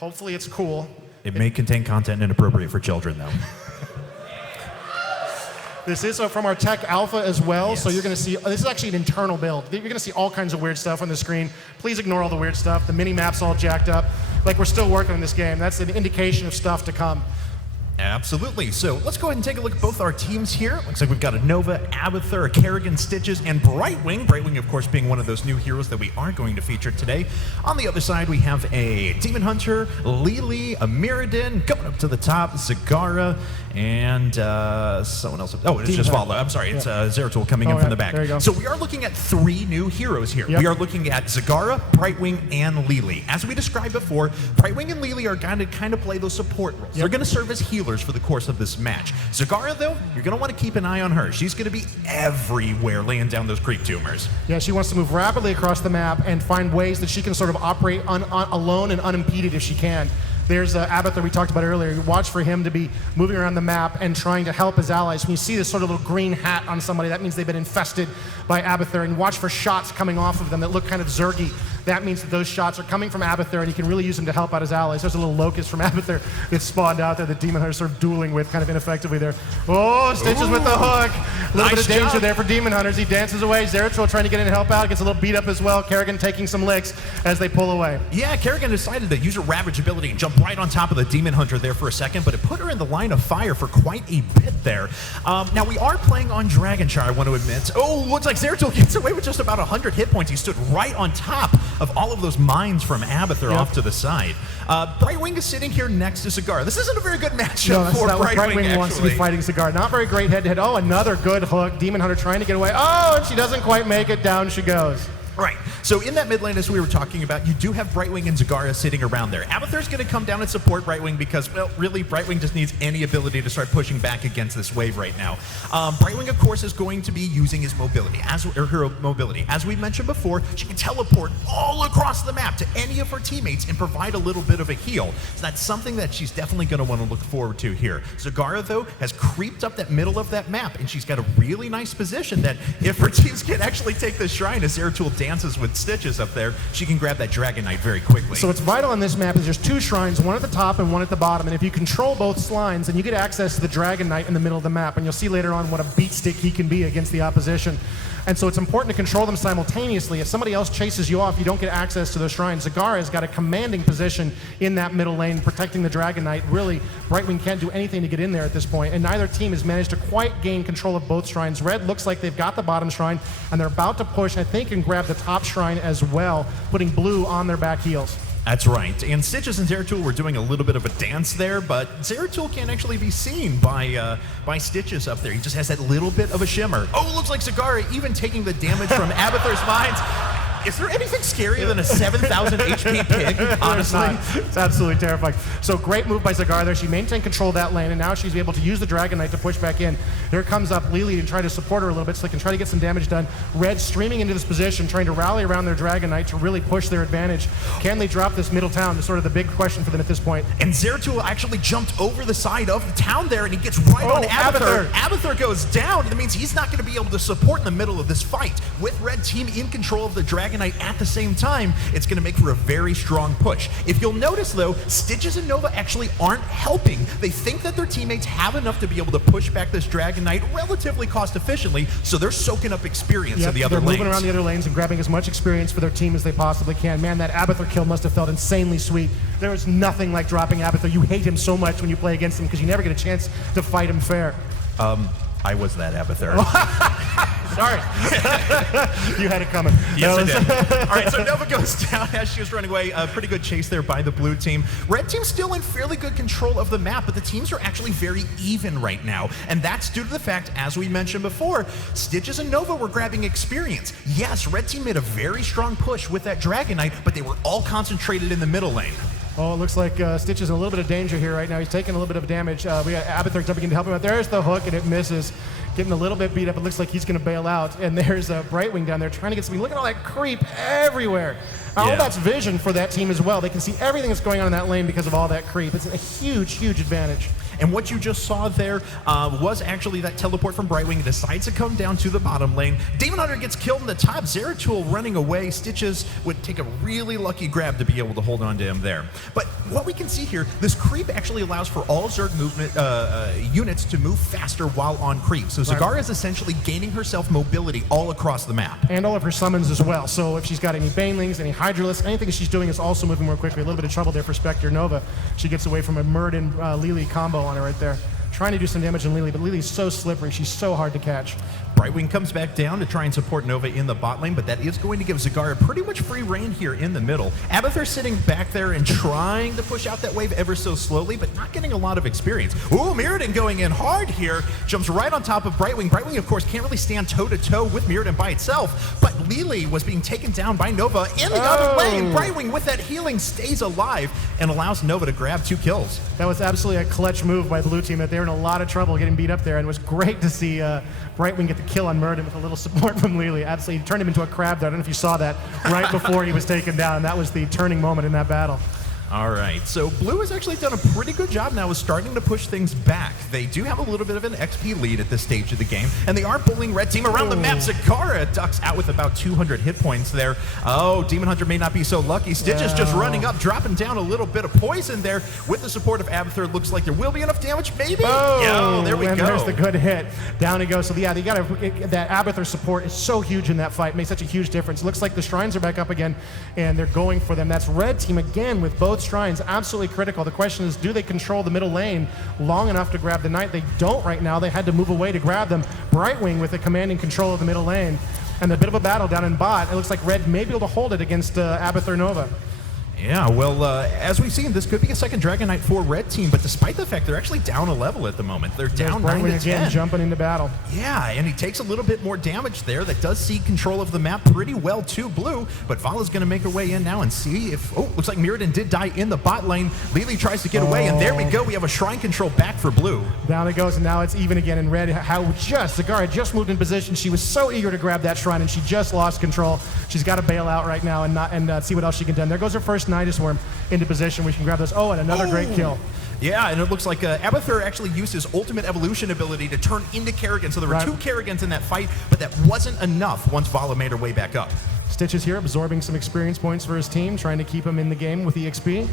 Hopefully it's cool. It may contain content inappropriate for children, though. This is from our tech alpha as well, Yes. so you're going to see, this is actually an internal build. You're going to see all kinds of weird stuff on the screen. Please ignore all the weird stuff. The mini-map's all jacked up. Like, we're still working on this game. That's an indication of stuff to come. Absolutely. So let's go ahead and take a look at both our teams here. Looks like we've got a Nova, Abathur, a Kerrigan, Stitches, and Brightwing. Brightwing, of course, being one of those new heroes that we are going to feature today. On the other side, we have a Demon Hunter, Lily, a Mirrodin, going up to the top, Zagara, and someone else. Oh, it's just Vala. I'm sorry, it's Zeratul coming in from the back. There you go. So we are looking at 3 new heroes here. Yep. We are looking at Zagara, Brightwing, and Lily. As we described before, Brightwing and Lily are going to kind of play those support roles. They're going to serve as healers for the course of this match. Zagara, though, you're going to want to keep an eye on her. She's going to be everywhere laying down those creep tumors. Yeah, she wants to move rapidly across the map and find ways that she can sort of operate alone and unimpeded if she can. There's Abathur we talked about earlier. You watch for him to be moving around the map and trying to help his allies. When you see this sort of little green hat on somebody, that means they've been infested by Abathur. And watch for shots coming off of them that look kind of zergy. That means that those shots are coming from Abathur, and he can really use them to help out his allies. There's a little locust from Abathur that spawned out there that Demon Hunter's sort of dueling with kind of ineffectively there. Oh, Stitches with the hook. A little bit of danger there for Demon Hunters. He dances away. Zeratul trying to get in and help out. Gets a little beat up as well. Kerrigan taking some licks as they pull away. Yeah, Kerrigan decided to use her Ravage ability and jump right on top of the Demon Hunter there for a second, but it put her in the line of fire for quite a bit there. Now, we are playing on Dragonshire, I want to admit. Oh, looks like Zeratul gets away with just about 100 hit points. He stood right on top of all of those mines from Abathur off to the side. Brightwing is sitting here next to Zagara. This isn't a very good matchup for Brightwing, wants to be fighting Zagara. Not very great head-to-head. Oh, another good hook. Demon Hunter trying to get away. Oh, and she doesn't quite make it. Down she goes. Right. So in that mid lane, as we were talking about, you do have Brightwing and Zagara sitting around there. Abathur's going to come down and support Brightwing because, well, really, Brightwing just needs any ability to start pushing back against this wave right now. Brightwing, of course, is going to be using his mobility, her mobility. As we mentioned before, she can teleport all across the map to any of her teammates and provide a little bit of a heal. So that's something that she's definitely going to want to look forward to here. Zagara, though, has creeped up that middle of that map, and she's got a really nice position that if her teams can actually take the shrine as Zeratul dances with Stitches up there, she can grab that Dragon Knight very quickly. So what's vital on this map is there's 2 shrines, one at the top and one at the bottom, and if you control both lines, then you get access to the Dragon Knight in the middle of the map, and you'll see later on what a beat stick he can be against the opposition. And so it's important to control them simultaneously. If somebody else chases you off, you don't get access to those shrines. Zagara has got a commanding position in that middle lane, protecting the Dragon Knight. Really, Brightwing can't do anything to get in there at this point, and neither team has managed to quite gain control of both shrines. Red looks like they've got the bottom shrine, and they're about to push, I think, and grab the top shrine as well, putting blue on their back heels. That's right. And Stitches and Zeratul were doing a little bit of a dance there, but Zeratul can't actually be seen by Stitches up there. He just has that little bit of a shimmer. Oh, it looks like Zagara even taking the damage from Abathur's mines. Is there anything scarier than a 7,000 HP pig, honestly? It's absolutely terrifying. So great move by Zagara there. She maintained control of that lane, and now she's able to use the Dragon Knight to push back in. Here comes up Lily and try to support her a little bit so they can try to get some damage done. Red streaming into this position, trying to rally around their Dragon Knight to really push their advantage. Can they drop this middle town? Is sort of the big question for them at this point. And Zeratul actually jumped over the side of the town there, and he gets right on Abathur. Abathur goes down, and that means he's not going to be able to support in the middle of this fight. With Red Team in control of the Dragon Knight at the same time, it's going to make for a very strong push. If you'll notice, though, Stitches and Nova actually aren't helping. They think that their teammates have enough to be able to push back this Dragon Knight relatively cost efficiently, so they're soaking up experience in the other lanes. They're moving around the other lanes and grabbing as much experience for their team as they possibly can. Man, that Abathur kill must have felt insanely sweet. There is nothing like dropping Abathur. You hate him so much when you play against him because you never get a chance to fight him fair. I was that Abathur. Sorry. You had it coming. Yes, I did. All right, so Nova goes down as she was running away. A pretty good chase there by the blue team. Red team's still in fairly good control of the map, but the teams are actually very even right now. And that's due to the fact, as we mentioned before, Stitches and Nova were grabbing experience. Yes, Red team made a very strong push with that Dragon Knight, but they were all concentrated in the middle lane. Oh, it looks like Stitch is in a little bit of danger here right now. He's taking a little bit of damage. We got Abathur jumping in to help him out. There's the hook, and it misses. Getting a little bit beat up. It looks like he's going to bail out. And there's Brightwing down there trying to get something. Look at all that creep everywhere. All that's vision for that team as well. They can see everything that's going on in that lane because of all that creep. It's a huge, huge advantage. And what you just saw there was actually that teleport from Brightwing. Decides to come down to the bottom lane. Demon Hunter gets killed in the top. Zeratul running away. Stitches would take a really lucky grab to be able to hold on to him there. But what we can see here, this creep actually allows for all Zerg movement units to move faster while on creep. So Zagara is essentially gaining herself mobility all across the map. And all of her summons as well. So if she's got any Banelings, any Hydralisks, anything she's doing is also moving more quickly. A little bit of trouble there for Spectre Nova. She gets away from a Muradin Lili combo on her right there. Trying to do some damage on Lili, but Lili's so slippery. She's so hard to catch. Brightwing comes back down to try and support Nova in the bot lane, but that is going to give Zagara pretty much free reign here in the middle. Abathur sitting back there and trying to push out that wave ever so slowly, but not getting a lot of experience. Ooh, Muradin going in hard here. Jumps right on top of Brightwing. Brightwing, of course, can't really stand toe-to-toe with Muradin by itself, but Lili was being taken down by Nova in the other lane. Brightwing, with that healing, stays alive and allows Nova to grab 2 kills. That was absolutely a clutch move by the blue team. That they were in a lot of trouble getting beat up there, and it was great to see Brightwing get the kill on Muradin with a little support from Lili. Absolutely turned him into a crab there. I don't know if you saw that right before he was taken down. That was the turning moment in that battle. All right, so Blue has actually done a pretty good job now of starting to push things back. They do have a little bit of an XP lead at this stage of the game, and they are bullying Red Team around the map. Zagara ducks out with about 200 hit points there. Oh, Demon Hunter may not be so lucky. Stitches just running up, dropping down a little bit of poison there. With the support of Abathur, looks like there will be enough damage, maybe? Oh, there we go. There's the good hit. Down he goes. So yeah, that Abathur support is so huge in that fight. It makes such a huge difference. Looks like the Shrines are back up again, and they're going for them. That's Red Team again with both Shrines. Absolutely critical. The question is, do they control the middle lane long enough to grab the Knight? They don't right now. They had to move away to grab them. Brightwing with the commanding control of the middle lane. And a bit of a battle down in bot. It looks like Red may be able to hold it against Abathur Nova. Yeah, well, as we've seen, this could be a second Dragon Knight for Red Team, but despite the fact they're actually down a level at the moment. They're down 9 to 10. Again, jumping into battle. Yeah, and he takes a little bit more damage there. That does cede control of the map pretty well to Blue, but Vala's going to make her way in now and see if... Oh, looks like Muradin did die in the bot lane. Lili tries to get away, and there we go. We have a Shrine control back for Blue. Down it goes, and now it's even again in Red. Zagara just moved in position. She was so eager to grab that Shrine, and she just lost control. She's got to bail out right now and see what else she can do. And there goes her first Nidus Worm into position. We can grab those. Oh, and another great kill. Yeah, and it looks like Abathur actually used his ultimate evolution ability to turn into Kerrigan. So there were 2 Kerrigans in that fight, but that wasn't enough once Vala made her way back up. Stitches here absorbing some experience points for his team, trying to keep him in the game with EXP.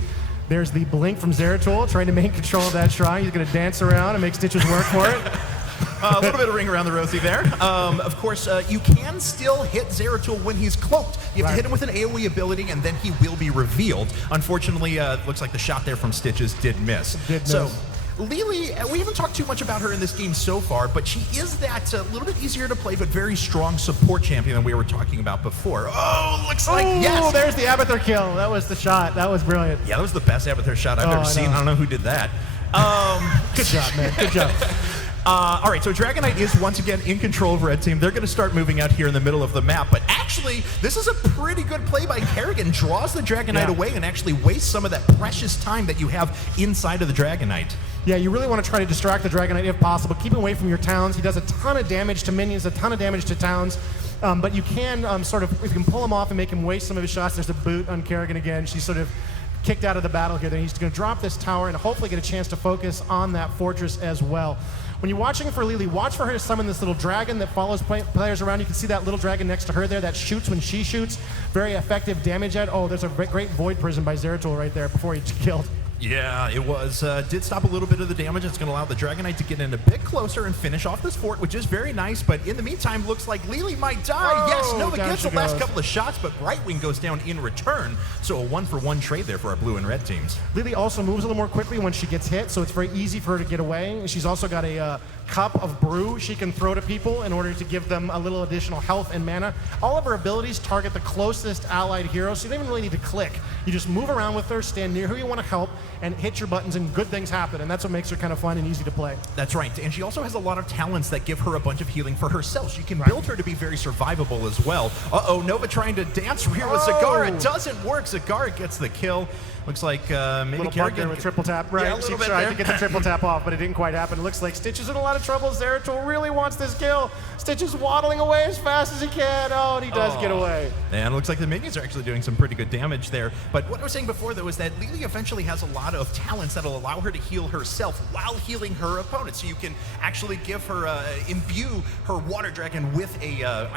There's the blink from Zeratul, trying to make control of that Shrine. He's going to dance around and make Stitches work for it. A little bit of ring around the rosy there. Of course, you can still hit Zeratul when he's cloaked. You have to hit him with an AoE ability, and then he will be revealed. Unfortunately, looks like the shot there from Stitches did miss. So, Lili, we haven't talked too much about her in this game so far, but she is that a little bit easier to play, but very strong support champion than we were talking about before. Oh, looks like, yes! There's the Abathur kill. That was the shot. That was brilliant. Yeah, that was the best Abathur shot I've ever seen. I don't know who did that. Good job, man. Good job. All right, so Dragon Knight is once again in control of Red Team. They're going to start moving out here in the middle of the map, but actually, this is a pretty good play by Kerrigan. Draws the Dragon Knight away and actually wastes some of that precious time that you have inside of the Dragon Knight. Yeah, you really want to try to distract the Dragon Knight if possible. Keep him away from your towns. He does a ton of damage to minions, a ton of damage to towns. But you can if you can pull him off and make him waste some of his shots. There's a boot on Kerrigan again. She's sort of kicked out of the battle here. Then he's going to drop this tower and hopefully get a chance to focus on that fortress as well. When you're watching for Lili, watch for her to summon this little dragon that follows players around. You can see that little dragon next to her there that shoots when she shoots. Very effective damage at. Oh, there's a great Void Prison by Zeratul right there before he's killed. Yeah, it was. Did stop a little bit of the damage. It's going to allow the Dragon Knight to get in a bit closer and finish off this fort, which is very nice. But in the meantime, looks like Lili might die. Yes, Nova gets the last couple of shots, but Brightwing goes down in return. So a 1-for-1 trade there for our blue and red teams. Lili also moves a little more quickly when she gets hit, so it's very easy for her to get away. She's also got a cup of brew she can throw to people in order to give them a little additional health and mana. All of her abilities target the closest allied hero, so you don't even really need to click. You just move around with her, stand near who you want to help, and hit your buttons, and good things happen, and that's what makes her kind of fun and easy to play. That's right, and she also has a lot of talents that give her a bunch of healing for herself. She can build her to be very survivable as well. Uh-oh, Nova trying to dance here with Zagara. It doesn't work. Zagara gets the kill. Looks like maybe little bug there with triple tap. Right, yeah, she tried to get the triple tap off, but it didn't quite happen. It looks like Stitch is in a lot of trouble. Zeratul really wants this kill. Stitch is waddling away as fast as he can. Oh, and he does get away. And it looks like the minions are actually doing some pretty good damage there. But what I was saying before, though, is that Lili eventually has a lot of talents that'll allow her to heal herself while healing her opponent. So you can actually give her, imbue her Water Dragon with a,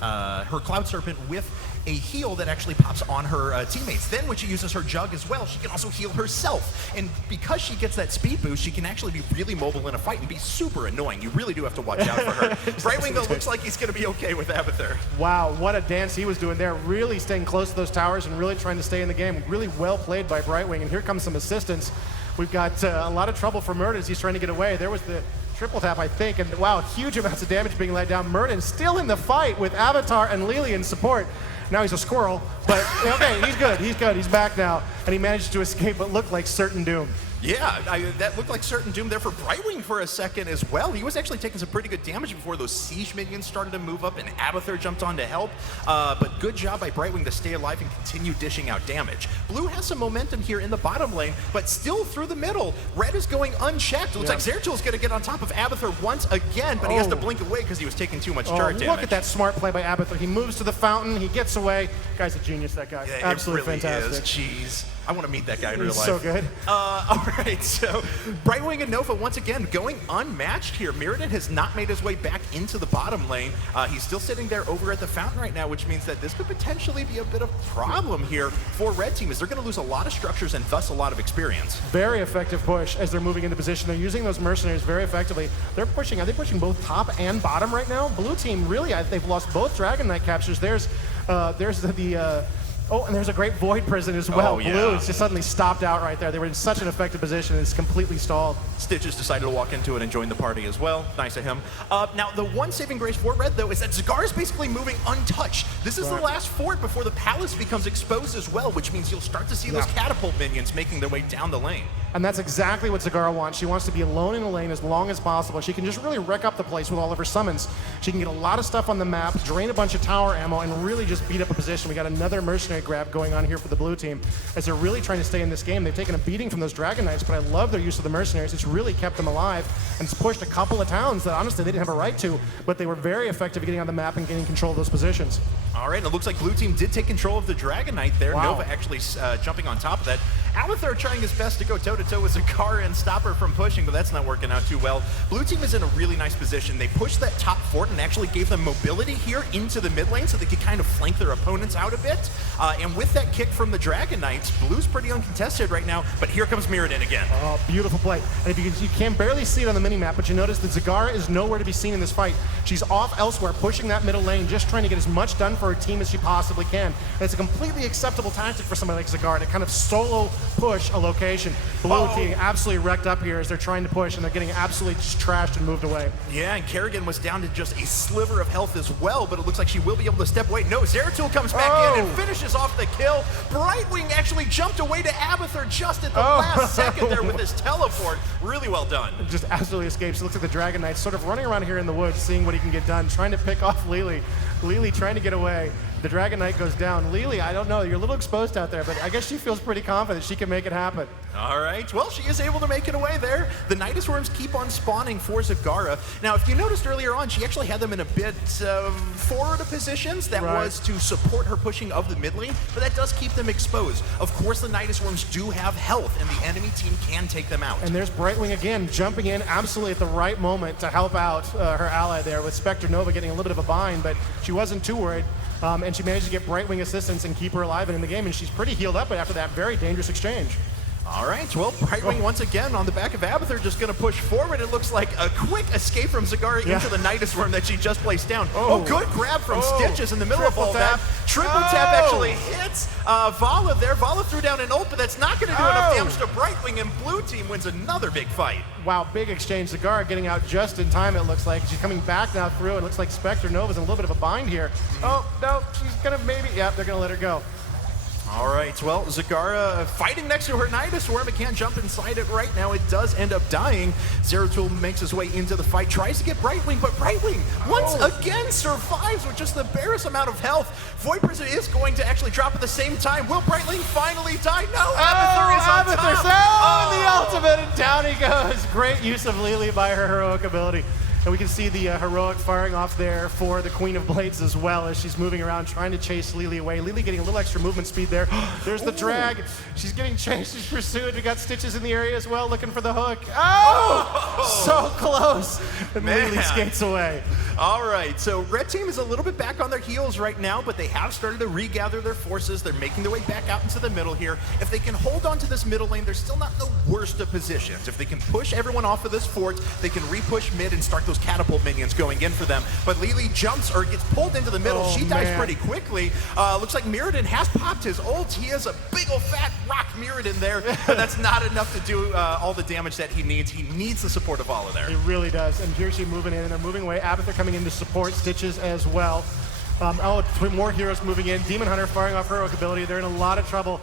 her Cloud Serpent with a heal that actually pops on her teammates. Then when she uses her Jug as well, she can also heal herself. And because she gets that speed boost, she can actually be really mobile in a fight and be super annoying. You really do have to watch out for her. Brightwing, though, looks like he's going to be okay with Abathur. Wow, what a dance he was doing there. Really staying close to those towers and really trying to stay in the game. Really well played by Brightwing. And here comes some assistance. We've got a lot of trouble for Murden as he's trying to get away. There was the triple tap, I think, and wow, huge amounts of damage being laid down. Murden still in the fight with Avatar and Lily in support. Now he's a squirrel, but okay, he's good, he's back now, and he managed to escape what looked like certain doom. Yeah, that looked like certain doom there for Brightwing for a second as well. He was actually taking some pretty good damage before those siege minions started to move up and Abathur jumped on to help. But good job by Brightwing to stay alive and continue dishing out damage. Blue has some momentum here in the bottom lane, but still through the middle. Red is going unchecked. It looks like Zeratul is going to get on top of Abathur once again, but he has to blink away because he was taking too much turret damage. Look at that smart play by Abathur. He moves to the fountain, he gets away. Guy's a genius, that guy. Yeah, absolutely it really fantastic. Jeez. I want to meet that guy in real life. So good. All right, so Brightwing and Nova once again going unmatched here. Mirrodin has not made his way back into the bottom lane. He's still sitting there over at the fountain right now, which means that this could potentially be a bit of a problem here for Red Team, as they're going to lose a lot of structures and thus a lot of experience. Very effective push as they're moving into position. They're using those mercenaries very effectively. They're pushing, are they pushing both top and bottom right now? Blue Team, really, they've lost both Dragon Knight captures. There's oh, and there's a great Void Prison as well. Oh, yeah. Blue is just suddenly stopped out right there. They were in such an effective position, it's completely stalled. Stitches decided to walk into it and join the party as well. Nice of him. Now, the one saving grace for Red, though, is that Zagara is basically moving untouched. This is the last fort before the palace becomes exposed as well, which means you'll start to see those catapult minions making their way down the lane. And that's exactly what Zagara wants. She wants to be alone in the lane as long as possible. She can just really wreck up the place with all of her summons. She can get a lot of stuff on the map, drain a bunch of tower ammo, and really just beat up a position. We got another mercenary grab going on here for the blue team as they're really trying to stay in this game. They've taken a beating from those Dragon Knights, but I love their use of the mercenaries. It's really kept them alive, and it's pushed a couple of towns that honestly they didn't have a right to, but they were very effective at getting on the map and getting control of those positions. All right, and it looks like blue team did take control of the Dragon Knight there. Nova actually jumping on top of that. Abathur trying his best to go toe-to-toe with Zagara and stop her from pushing, but that's not working out too well. Blue team is in a really nice position. They pushed that top fort and actually gave them mobility here into the mid lane so they could kind of flank their opponents out a bit. And with that kick from the Dragon Knights, Blue's pretty uncontested right now, but here comes Mirrodin again. Oh, beautiful play. And if you can barely see it on the minimap, but you notice that Zagara is nowhere to be seen in this fight. She's off elsewhere, pushing that middle lane, just trying to get as much done for her team as she possibly can. And it's a completely acceptable tactic for somebody like Zagara to kind of solo push a location. Blue team absolutely wrecked up here as they're trying to push, and they're getting absolutely just trashed and moved away. Yeah, and Kerrigan was down to just a sliver of health as well, but it looks like she will be able to step away. No, Zeratul comes back in and finishes off the kill. Brightwing actually jumped away to Abathur just at the last second there with his teleport. Really well done. Just absolutely escapes. It looks like the Dragon Knight sort of running around here in the woods, seeing what he can get done, trying to pick off Lily. Lily trying to get away. The Dragon Knight goes down. Lily, I don't know, you're a little exposed out there, but I guess she feels pretty confident she can make it happen. All right, well, she is able to make it away there. The Nidus Worms keep on spawning for Zagara. Now, if you noticed earlier on, she actually had them in a bit forward of positions. That was to support her pushing of the mid lane, but that does keep them exposed. Of course, the Nidus Worms do have health, and the enemy team can take them out. And there's Brightwing again, jumping in absolutely at the right moment to help out her ally there, with Spectre Nova getting a little bit of a bind, but she wasn't too worried. And she managed to get Brightwing assistance and keep her alive and in the game, and she's pretty healed up after that very dangerous exchange. All right, well, Brightwing once again on the back of Abathur just going to push forward. It looks like a quick escape from Zagara into the Nidus Worm that she just placed down. Good grab from Stitches in the middle of all that. Triple tap actually hits Vala there. Vala threw down an ult, but that's not going to do enough damage to Brightwing, and blue team wins another big fight. Wow, big exchange. Zagara getting out just in time, it looks like. She's coming back now through. It looks like Spectre Nova's in a little bit of a bind here. Oh, no, she's going to maybe, they're going to let her go. All right, well, Zagara fighting next to her Nidus Worm, but can't jump inside it right now. It does end up dying. Zeratul makes his way into the fight, tries to get Brightwing, but Brightwing once again survives with just the barest amount of health. Void Prison is going to actually drop at the same time. Will Brightwing finally die? No, Abathur is on top. The ultimate, and down he goes. Great use of Lily by her heroic ability. And we can see the heroic firing off there for the Queen of Blades as well as she's moving around trying to chase Lily away. Lily getting a little extra movement speed there. There's the drag. She's getting chased. She's pursued. We got Stitches in the area as well looking for the hook. Oh! So close. And Lily skates away. All right, so Red Team is a little bit back on their heels right now, but they have started to regather their forces. They're making their way back out into the middle here. If they can hold on to this middle lane, they're still not in the worst of positions. If they can push everyone off of this fort, they can re-push mid and start those catapult minions going in for them. But Lily jumps or gets pulled into the middle. She dies pretty quickly. Looks like Mirrodin has popped his ult. He has a big old fat rock Mirrodin there, but that's not enough to do all the damage that he needs. He needs the support of Vala there. He really does. And here's she moving in, and they're moving away. Abathur coming in to support Stitches as well. More heroes moving in. Demon Hunter firing off heroic ability. They're in a lot of trouble.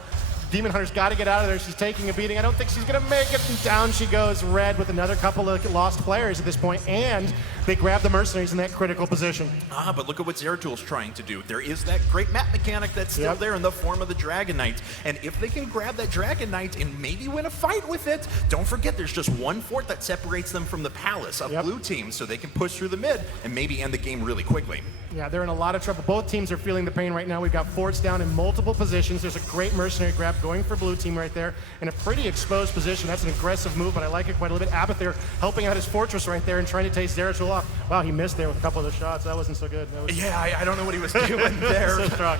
Demon Hunter's got to get out of there. She's taking a beating. I don't think she's going to make it. And down she goes. Red with another couple of lost players at this point, and they grab the mercenaries in that critical position. But look at what Zeratul trrying to do. There is that great map mechanic that's still there in the form of the Dragon Knight. And if they can grab that Dragon Knight and maybe win a fight with it, don't forget there's just one fort that separates them from the palace of blue team, so they can push through the mid and maybe end the game really quickly. Yeah, they're in a lot of trouble. Both teams are feeling the pain right now. We've got forts down in multiple positions. There's a great mercenary grab going for blue team right there in a pretty exposed position. That's an aggressive move, but I like it quite a little bit. Abathur helping out his fortress right there and trying to take Zeratul off. Wow, he missed there with a couple of the shots. That wasn't so good. I don't know what he was doing there. So strong.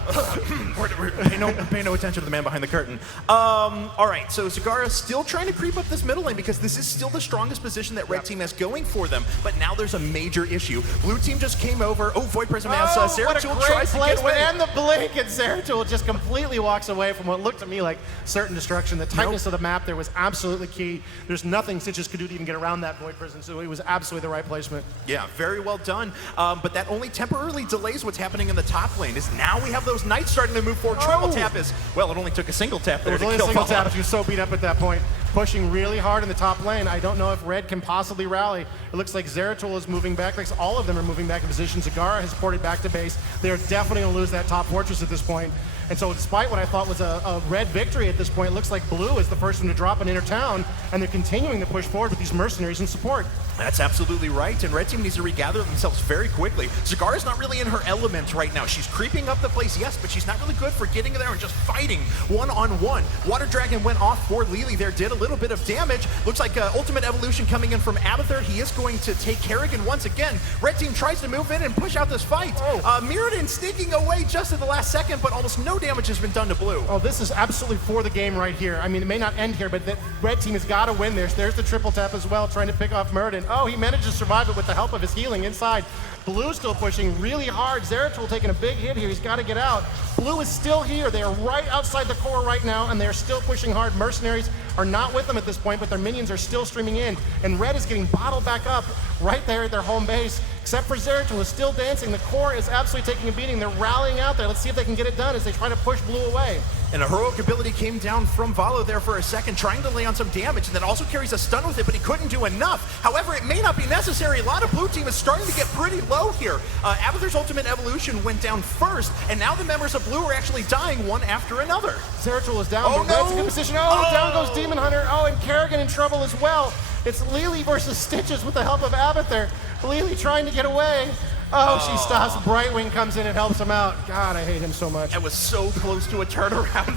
Pay no attention to the man behind the curtain. All right, so Zagara still trying to creep up this middle lane because this is still the strongest position that Red Team has going for them, but now there's a major issue. Blue Team just came over. Oh, Void Prism as Zeratul tries to get away. And the blink, and Zeratul just completely walks away from what looked to me like certain destruction. The tightness of the map there was absolutely key. There's nothing Stitches could do to even get around that Void Prison, so it was absolutely the right placement. Yeah, very well done. But that only temporarily delays what's happening in the top lane. Is now we have those knights starting to move forward. Triple tap is, well, it only took a single tap there to kill Vala. It was only a single tap. She was so beat up at that point. Pushing really hard in the top lane. I don't know if Red can possibly rally. It looks like Zeratul is moving back. Looks all of them are moving back in position. Zagara has ported back to base. They're definitely going to lose that top fortress at this point. And so despite what I thought was a Red victory at this point, it looks like Blue is the first one to drop and enter town, and they're continuing to push forward with these mercenaries in support. That's absolutely right, and Red Team needs to regather themselves very quickly. Zagara's not really in her element right now. She's creeping up the place, yes, but she's not really good for getting there and just fighting one-on-one. Water Dragon went off for Lily there, did a little bit of damage. Looks like Ultimate Evolution coming in from Abathur. He is going to take Kerrigan once again. Red Team tries to move in and push out this fight. Mirrodin sneaking away just at the last second, but almost no damage has been done to Blue. Oh, this is absolutely for the game right here. I mean, it may not end here, but the Red Team has got to win this. There's the triple tap as well, trying to pick off Mirrodin. Oh, he managed to survive it with the help of his healing inside. Blue still pushing really hard. Zeratul taking a big hit here. He's got to get out. Blue is still here. They are right outside the core right now, and they're still pushing hard. Mercenaries are not with them at this point, but their minions are still streaming in. And Red is getting bottled back up right there at their home base, except for Zeratul is still dancing. The core is absolutely taking a beating. They're rallying out there. Let's see if they can get it done as they try to push Blue away. And a heroic ability came down from Vala there for a second, trying to lay on some damage, and that also carries a stun with it, but he couldn't do enough. However, it may not be necessary. A lot of Blue Team is starting to get pretty low here. Abathur's Ultimate Evolution went down first, and now the members of Blue are actually dying one after another. Zeratul is down, but Red's in good position. Down goes Demon Hunter. And Kerrigan in trouble as well. It's Lily versus Stitches with the help of Abathur. Lily trying to get away. She stops. Brightwing comes in and helps him out. God, I hate him so much. It was so close to a turnaround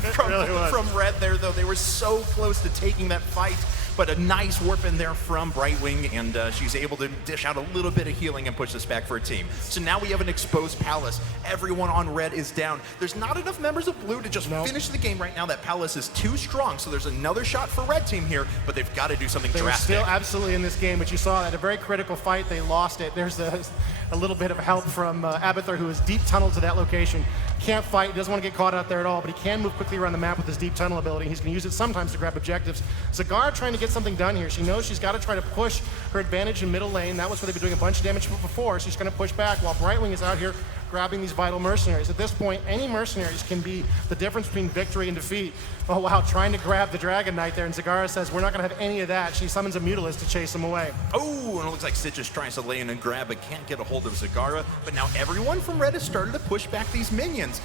from Red there, though. They were so close to taking that fight. But a nice warp in there from Brightwing, and she's able to dish out a little bit of healing and push this back for a team. So now we have an exposed Palace. Everyone on Red is down. There's not enough members of Blue to just finish the game right now. That Palace is too strong, so there's another shot for Red Team here, but they've got to do something drastic. They're still absolutely in this game, but you saw that a very critical fight. They lost it. There's a little bit of help from Abathur, who is deep tunneled to that location. Can't fight, doesn't want to get caught out there at all, but he can move quickly around the map with his deep tunnel ability. He's going to use it sometimes to grab objectives. Zagara trying to get something done here. She knows she's got to try to push her advantage in middle lane. That was where they've been doing a bunch of damage before. She's going to push back while Brightwing is out here grabbing these vital mercenaries. At this point, any mercenaries can be the difference between victory and defeat. Oh wow, trying to grab the Dragon Knight there, and Zagara says, we're not going to have any of that. She summons a Mutalisk to chase him away. Oh, and it looks like Stitches tries to lay in and grab, but can't get a hold of Zagara. But now everyone from Red has started to push back these minions.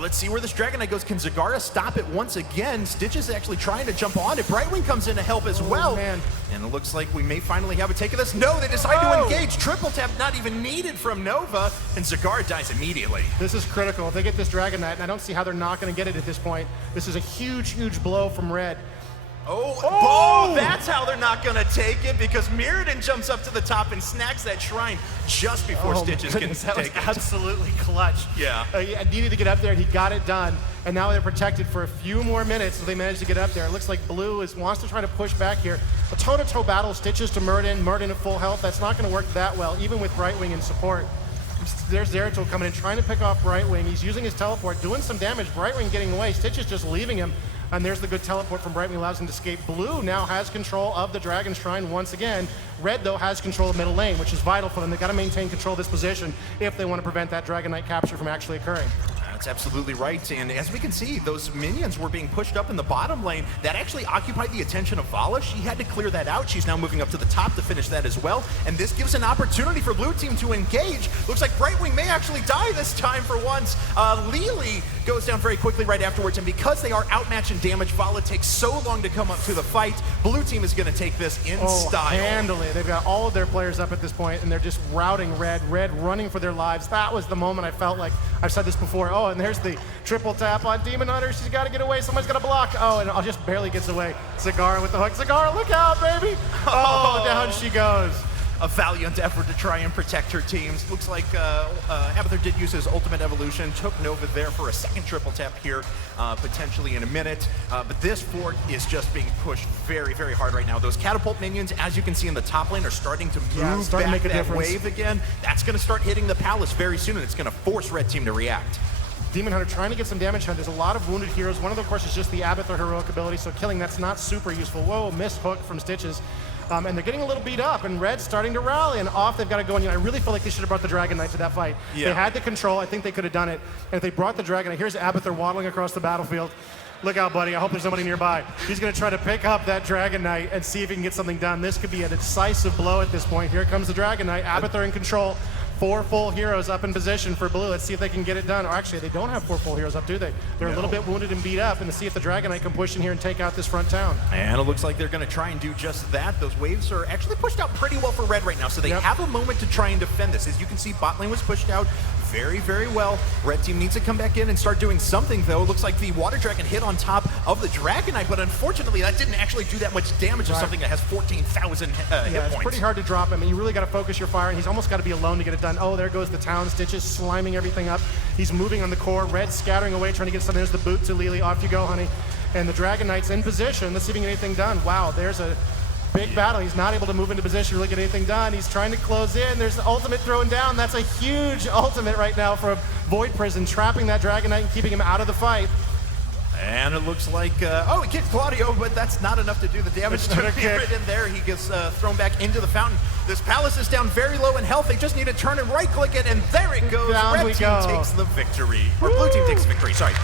let's see where this Dragon Knight goes. Can Zagara stop it once again? Stitch is actually trying to jump on it. Brightwing comes in to help as well. Man. And it looks like we may finally have a take of this. No, they decide to engage. Triple tap not even needed from Nova, and Zagara dies immediately. This is critical. If they get this Dragon Knight, and I don't see how they're not going to get it at this point. This is a huge, huge blow from Red. Oh, that's how they're not going to take it, because Mirrodin jumps up to the top and snags that shrine just before Stitches can that was take it. absolutely clutch. Yeah. He needed to get up there, and he got it done. And now they're protected for a few more minutes, so they managed to get up there. It looks like Blue wants to try to push back here. A toe-to-toe battle, Stitches to Mirrodin. Mirrodin at full health. That's not going to work that well, even with Brightwing in support. There's Zeratul coming in, trying to pick off Brightwing. He's using his teleport, doing some damage. Brightwing getting away. Stitch is just leaving him. And there's the good teleport from Brightwing, allows him to escape. Blue now has control of the Dragon Shrine once again. Red, though, has control of middle lane, which is vital for them. They've got to maintain control of this position if they want to prevent that Dragon Knight capture from actually occurring. That's absolutely right, and as we can see, those minions were being pushed up in the bottom lane. That actually occupied the attention of Vala. She had to clear that out. She's now moving up to the top to finish that as well, and this gives an opportunity for Blue Team to engage. Looks like Brightwing may actually die this time for once. Lily goes down very quickly right afterwards, and because they are outmatched in damage, Vala takes so long to come up to the fight. Blue Team is going to take this in style. Handily. They've got all of their players up at this point, and they're just routing Red. Red running for their lives. That was the moment I felt like, I've said this before, and there's the triple tap on Demon Hunter. She's got to get away. Someone's got to block. And it just barely gets away. Zagara with the hook. Zagara, look out, baby. Down she goes. A valiant effort to try and protect her teams. Looks like Abathur did use his ultimate evolution, took Nova there for a second triple tap here, potentially in a minute. But this fort is just being pushed very, very hard right now. Those catapult minions, as you can see in the top lane, are starting to move back make a that difference. wave again. That's going to start hitting the palace very soon, and it's going to force Red Team to react. Demon Hunter trying to get some damage on. There's a lot of wounded heroes. One of them, of course, is just the Abathur heroic ability, so killing that's not super useful. Whoa, missed hook from Stitches. And they're getting a little beat up, and Red's starting to rally, and off they've got to go. And I really feel like they should have brought the Dragon Knight to that fight. Yeah. They had the control. I think they could have done it. And if they brought the Dragon Knight, here's Abathur waddling across the battlefield. Look out, buddy. I hope there's somebody nearby. He's going to try to pick up that Dragon Knight and see if he can get something done. This could be a decisive blow at this point. Here comes the Dragon Knight. Abathur in control. 4 full heroes up in position for Blue. Let's see if they can get it done. Or actually, they don't have 4 full heroes up, do they? They're a little bit wounded and beat up, and to see if the Dragon Knight can push in here and take out this front town. And it looks like they're going to try and do just that. Those waves are actually pushed out pretty well for Red right now, so they have a moment to try and defend this. As you can see, bot lane was pushed out very, very well. Red Team needs to come back in and start doing something, though. It looks like the Water Dragon hit on top of the Dragon Knight, but unfortunately, that didn't actually do that much damage to something that has 14,000 hit points. It's pretty hard to drop him, and you really got to focus your fire, and he's almost got to be alone to get it done. There goes the town. Stitches sliming everything up. He's moving on the core. Red scattering away, trying to get something. There's the boot to Lily. Off you go, honey. And the Dragon Knight's in position. Let's see if he can get anything done. Wow, there's a big battle. He's not able to move into position or really get anything done. He's trying to close in. There's the ultimate thrown down. That's a huge ultimate right now for Void Prison, trapping that Dragon Knight and keeping him out of the fight. And it looks like, he kicked Claudio, but that's not enough to do the damage to Mirrodin there. He gets thrown back into the fountain. This palace is down very low in health. They just need to turn and right-click it, and there it goes. Red Team takes the victory. Or Blue Team takes the victory, sorry.